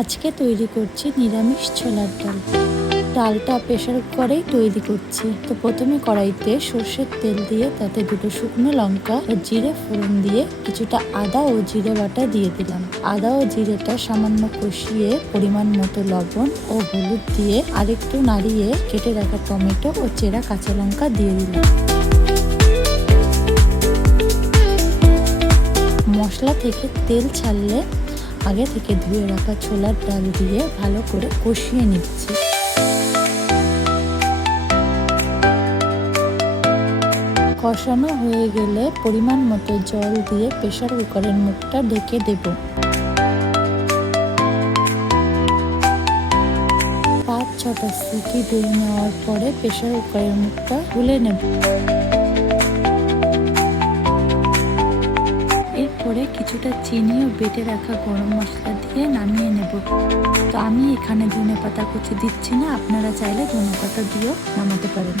আজকে তৈরি করছি নিরামিষ ছোলার ডাল। ডালটা প্রেসার কুকারেই তৈরি করছি। তো প্রথমে কড়াইতে সর্ষের তেল দিয়ে তাতে দুটো শুকনো লঙ্কা ও জিরে ফোড়ন দিয়ে কিছুটা আদা ও জিরে বাটা দিয়ে দিলাম। আদা ও জিরেটা সামান্য কষিয়ে পরিমাণ মতো লবণ ও হলুদ দিয়ে আরেকটু নাড়িয়ে কেটে রাখা টমেটো ও চেরা কাঁচা লঙ্কা দিয়ে দিলাম। মশলা থেকে তেল ছাড়লে আগে থেকে ধুয়ে রাখা ছোলার ডাল দিয়ে ভালো করে কষিয়ে নিচ্ছি। কষানো হয়ে গেলে পরিমাণ মতো জল দিয়ে প্রেসার কুকারের মুখটা ঢেকে দেব। 5-6টা সিটি দিয়ে নেওয়ার পরে প্রেসার কুকারের মুখটা খুলে নেব। এরপরে কিছুটা চিনি ও বেটে রাখা গরম মশলা দিয়ে নামিয়ে নেব। তো আমি এখানে ধনেপাতা কুচি দিচ্ছি না, আপনারা চাইলে ধনেপাতা দিয়েও নামাতে পারেন।